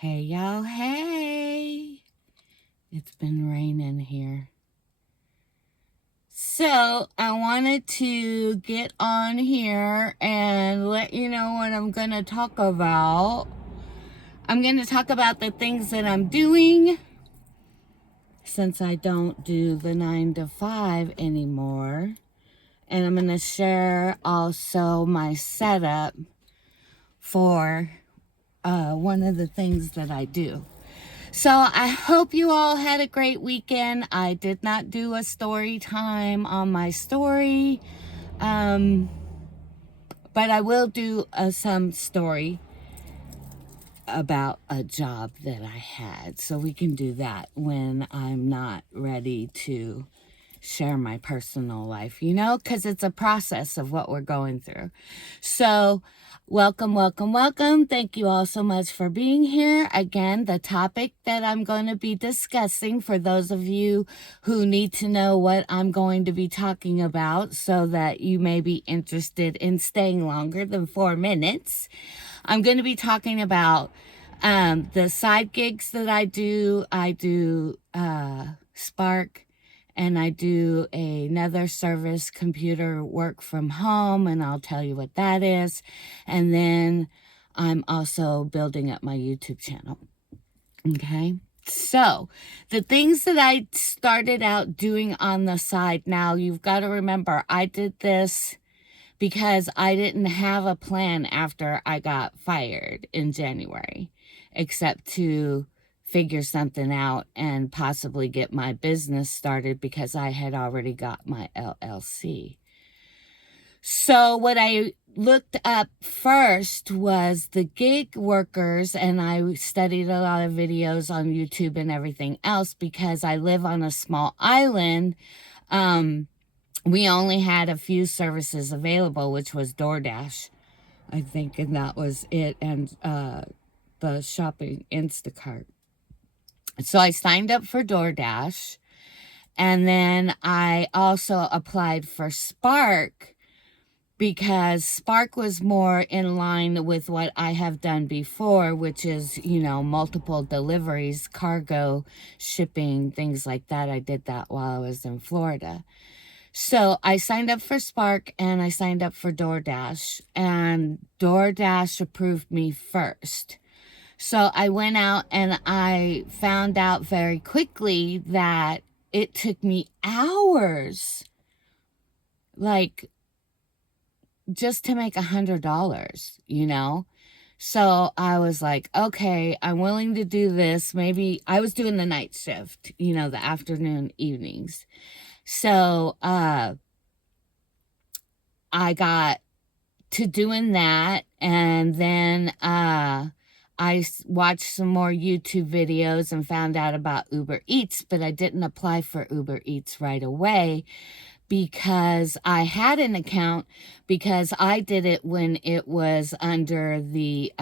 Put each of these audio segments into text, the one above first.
Hey, y'all, hey. It's been raining here. So, I wanted to get on here and let you know what I'm going to talk about. I'm going to talk about the things that I'm doing since I don't do the 9 to 5 anymore. And I'm going to share also my setup for one of the things that I do. So I hope you all had a great weekend. I did not do a story time on my story, but I will do some story about a job that I had. So we can do that when I'm not ready to share my personal life, you know, because it's a process of what we're going through. So welcome, welcome, welcome. Thank you all so much for being here. Again, the topic that I'm going to be discussing, for those of you who need to know what I'm going to be talking about so that you may be interested in staying longer than 4 minutes, I'm going to be talking about the side gigs that I do. I do Spark, and I do another service, computer work from home, and I'll tell you what that is. And then I'm also building up my YouTube channel. Okay? So, the things that I started out doing on the side, now you've got to remember, I did this because I didn't have a plan after I got fired in January, except to figure something out and possibly get my business started because I had already got my LLC. So what I looked up first was the gig workers, and I studied a lot of videos on YouTube and everything else because I live on a small island. We only had a few services available, which was DoorDash, I think, and that was it, and the shopping Instacart. So I signed up for DoorDash, and then I also applied for Spark because Spark was more in line with what I have done before, which is, you know, multiple deliveries, cargo, shipping, things like that. I did that while I was in Florida. So I signed up for Spark and I signed up for DoorDash, and DoorDash approved me first. So I went out and I found out very quickly that it took me hours, like, just to make $100, you know? So I was like, okay, I'm willing to do this. Maybe I was doing the night shift, you know, the afternoon, evenings. So I got to doing that, and then I watched some more YouTube videos and found out about Uber Eats, but I didn't apply for Uber Eats right away because I had an account, because I did it when it was under the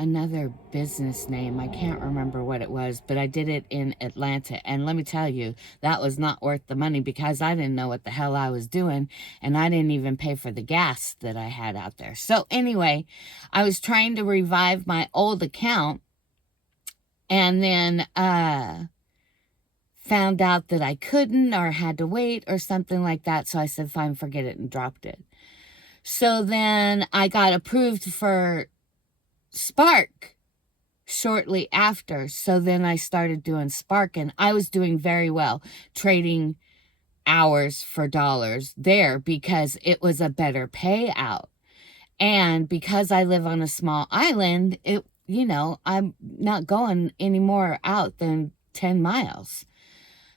another business name. I can't remember what it was, but I did it in Atlanta. And let me tell you, that was not worth the money because I didn't know what the hell I was doing. And I didn't even pay for the gas that I had out there. So anyway, I was trying to revive my old account, and then found out that I couldn't, or had to wait or something like that. So I said, fine, forget it, and dropped it. So then I got approved for Spark shortly after. So then I started doing Spark, and I was doing very well, trading hours for dollars there because it was a better payout. And because I live on a small island, it, you know, I'm not going any more out than 10 miles.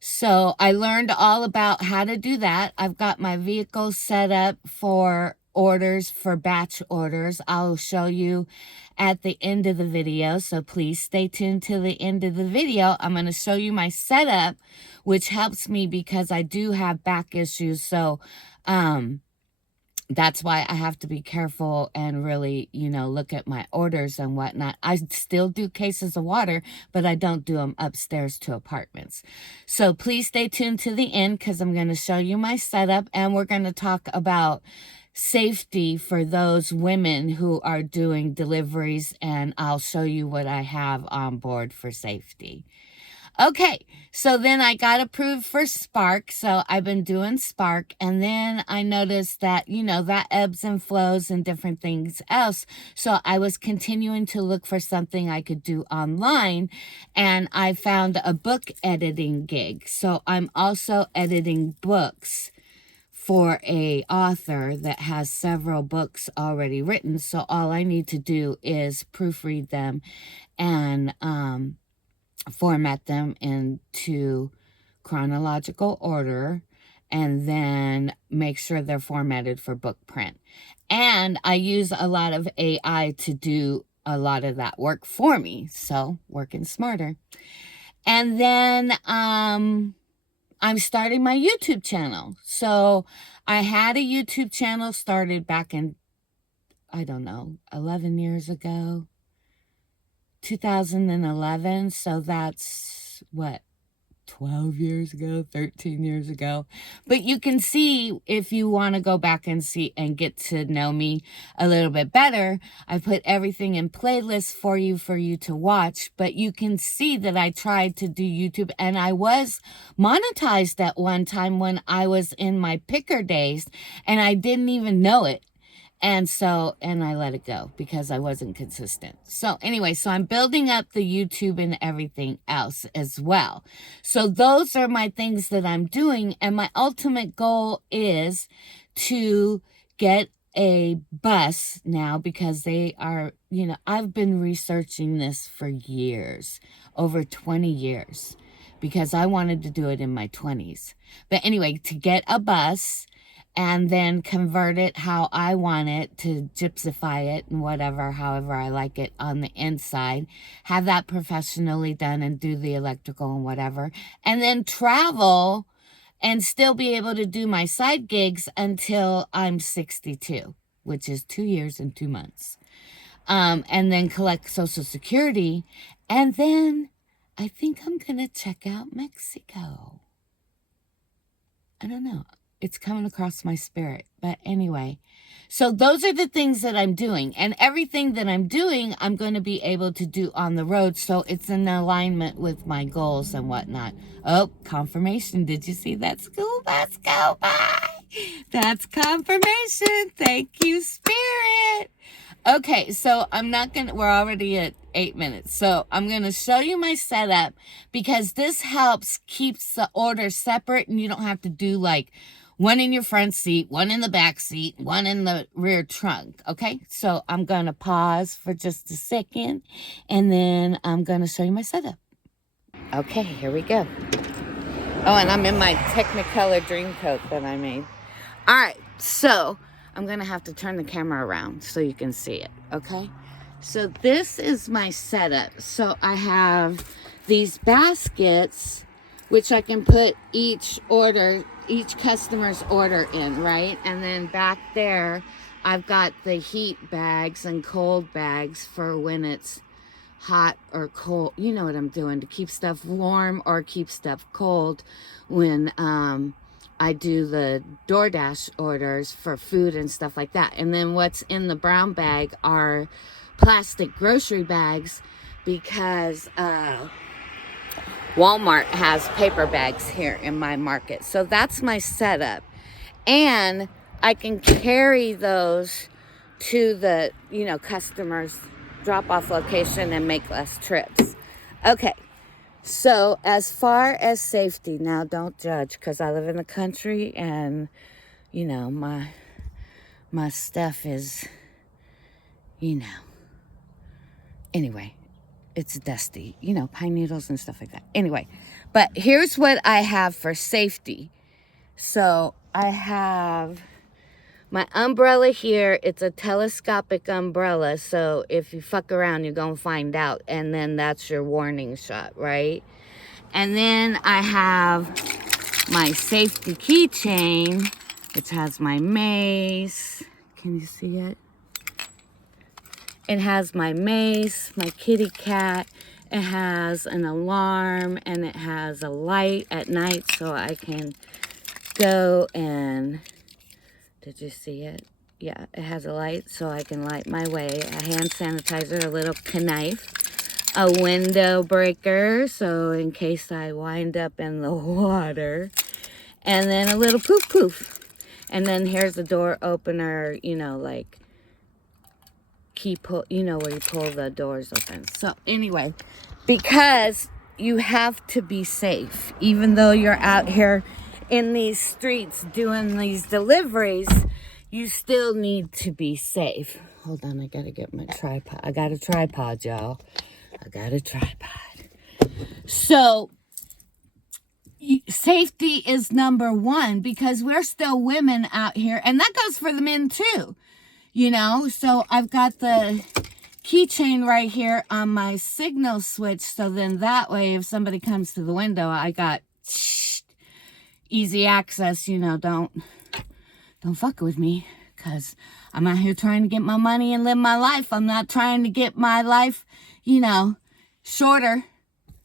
So I learned all about how to do that. I've got my vehicle set up for orders, for batch orders. I'll show you at the end of the video, so please stay tuned to the end of the video. I'm going to show you my setup, which helps me because I do have back issues. So that's why I have to be careful and really, you know, look at my orders and whatnot. I still do cases of water, but I don't do them upstairs to apartments. So please stay tuned to the end because I'm going to show you my setup, and we're going to talk about safety for those women who are doing deliveries, and I'll show you what I have on board for safety. Okay, so then I got approved for Spark, so I've been doing Spark, and then I noticed that, you know, that ebbs and flows and different things else, so I was continuing to look for something I could do online, and I found a book editing gig, so I'm also editing books for a author that has several books already written, so all I need to do is proofread them and, format them into chronological order, and then make sure they're formatted for book print. And I use a lot of AI to do a lot of that work for me, so working smarter. And then I'm starting my YouTube channel. So I had a YouTube channel started back in, I don't know, 11 years ago. 2011, so that's what, 12 years ago, 13 years ago. But you can see, if you want to go back and see and get to know me a little bit better, I put everything in playlists for you to watch. But you can see that I tried to do YouTube, and I was monetized at one time when I was in my picker days, and I didn't even know it. And I let it go because I wasn't consistent. So anyway, so I'm building up the YouTube and everything else as well. So those are my things that I'm doing. And my ultimate goal is to get a bus now, because they are, you know, I've been researching this for years, over 20 years, because I wanted to do it in my 20s. But anyway, to get a bus and then convert it how I want it, to gypsify it and whatever, however I like it on the inside, have that professionally done and do the electrical and whatever, and then travel and still be able to do my side gigs until I'm 62, which is 2 years and 2 months. And then collect Social Security, and then I think I'm going to check out Mexico. I don't know. It's coming across my spirit. But anyway, so those are the things that I'm doing. And everything that I'm doing, I'm going to be able to do on the road. So it's in alignment with my goals and whatnot. Oh, confirmation. Did you see that school bus go by? That's confirmation. Thank you, Spirit. Okay, so we're already at 8 minutes. So I'm going to show you my setup, because this keeps the order separate, and you don't have to do like one in your front seat, one in the back seat, one in the rear trunk. Okay, so I'm going to pause for just a second, and then I'm going to show you my setup. Okay, here we go. Oh, and I'm in my Technicolor Dreamcoat that I made. All right, so I'm going to have to turn the camera around so you can see it, okay? So this is my setup. So I have these baskets, which I can put each customer's order in, right? And then back there, I've got the heat bags and cold bags for when it's hot or cold. You know what I'm doing, to keep stuff warm or keep stuff cold when I do the DoorDash orders for food and stuff like that. And then what's in the brown bag are plastic grocery bags, because Walmart has paper bags here in my market. So that's my setup. And I can carry those to the, customer's drop-off location and make less trips. Okay. So as far as safety, now don't judge, because I live in the country, and, my stuff is, anyway, it's dusty, pine needles and stuff like that. Anyway, but here's what I have for safety. So I have my umbrella here. It's a telescopic umbrella, so if you fuck around, you're gonna find out, and then that's your warning shot, right? And then I have my safety keychain, which has my mace. Can you see it? It has my mace, my kitty cat. It has an alarm, and it has a light at night so I can go and... Did you see it? yeah, it has a light so I can light my way. A hand sanitizer, a little knife, a window breaker, so in case I wind up in the water, and then a little poof poof. And then here's the door opener, you know, like key pull, you know, where you pull the doors open. So anyway, because you have to be safe, even though you're out here in these streets doing these deliveries, you still need to be safe. Hold on, I gotta get my tripod. I got a tripod, y'all. I got a tripod. So safety is number one, because we're still women out here, and that goes for the men too, you know. So I've got the keychain right here on my signal switch, so then that way if somebody comes to the window, I got easy access, you know. Don't fuck with me, because I'm out here trying to get my money and live my life. I'm not trying to get my life, you know, shorter.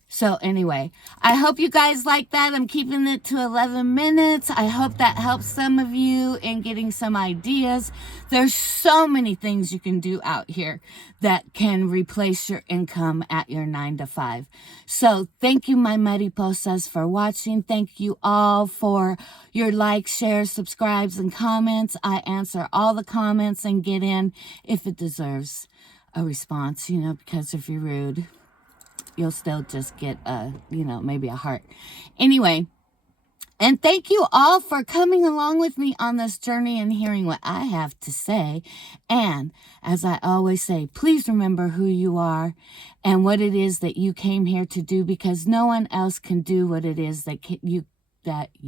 So anyway, I hope you guys like that. I'm keeping it to 11 minutes. I hope that helps some of you in getting some ideas. There's so many things you can do out here that can replace your income at your 9 to 5. So thank you, my mariposas, for watching. Thank you all for your likes, shares, subscribes, and comments. I answer all the comments and get in if it deserves a response, you know, because if you're rude, you'll still just get a, you know, maybe a heart. Anyway, and thank you all for coming along with me on this journey and hearing what I have to say. And as I always say, please remember who you are and what it is that you came here to do, because no one else can do what it is that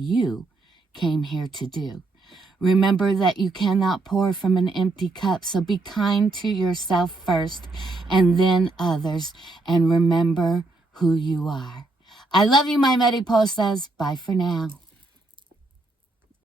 you came here to do. Remember that you cannot pour from an empty cup, so be kind to yourself first and then others, and remember who you are. I love you, my mariposas. Bye for now.